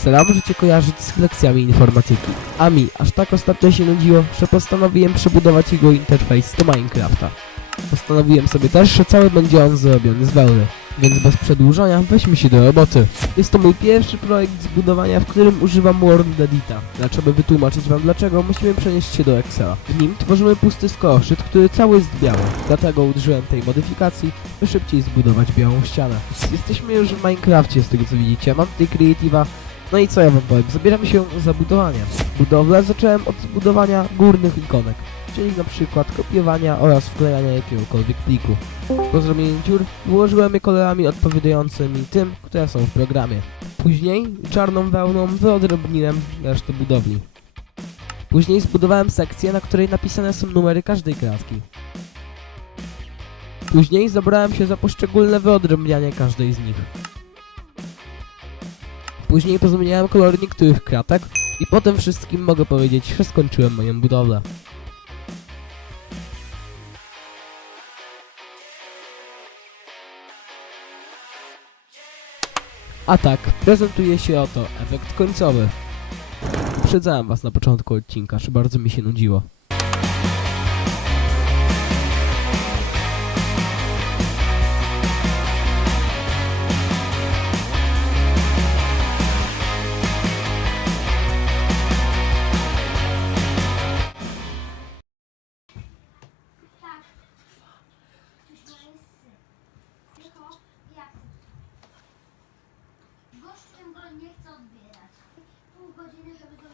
Excela możecie kojarzyć z lekcjami informatyki. A mi aż tak ostatnio się nudziło, że postanowiłem przebudować jego interfejs do Minecrafta. Postanowiłem sobie też, że cały będzie on zrobiony z wełny. Więc bez przedłużania weźmy się do roboty. Jest to mój pierwszy projekt zbudowania, w którym używam Word Edita. Dlaczego wytłumaczyć wam dlaczego, musimy przenieść się do Excela. W nim tworzymy pusty skoroszyt, który cały jest biały. Dlatego użyłem tej modyfikacji, by szybciej zbudować białą ścianę. Jesteśmy już w Minecrafcie, z tego co widzicie. Mam tutaj Creative'a. No i co ja wam powiem, zabieram się za budowanie. Budowlę zacząłem od zbudowania górnych ikonek, czyli na przykład kopiowania oraz wklejania jakiegokolwiek pliku. Po zrobieniu dziur wyłożyłem je kolorami odpowiadającymi tym, które są w programie. Później czarną wełną wyodrobniłem resztę budowli. Później zbudowałem sekcję, na której napisane są numery każdej klatki. Później zabrałem się za poszczególne wyodrębnianie każdej z nich. Później pozmieniałem kolory niektórych kratek i po tym wszystkim mogę powiedzieć, że skończyłem moją budowlę. A tak, prezentuje się oto efekt końcowy. Uprzedzałem was na początku odcinka, że bardzo mi się nudziło. nie chce odbierać. Pół godziny, żeby to